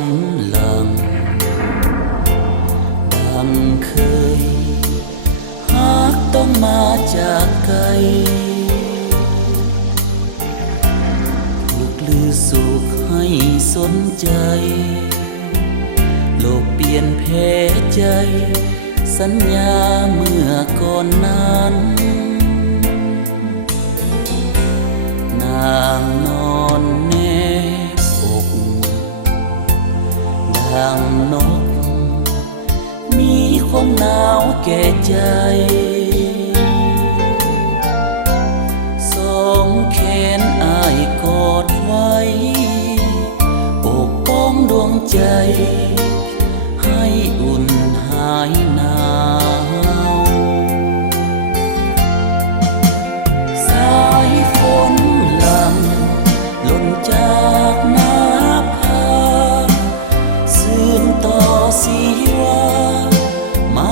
นหลังดังเคยหากต้องมาจากไกลถูกลือสุขให้สนใจโลกเปลี่ยนแพ้ใจสัญญาเมื่อก่อนนั้นนางนอนแนบอกดังนกมีความหนาวแก่ใจสองแขนอ้ายกอดไว้ปกป้องดวงใจให้อุ่นหายหนาวสายฝนหลั่งหล่นจากหน้าผาซึมต่อสีวามา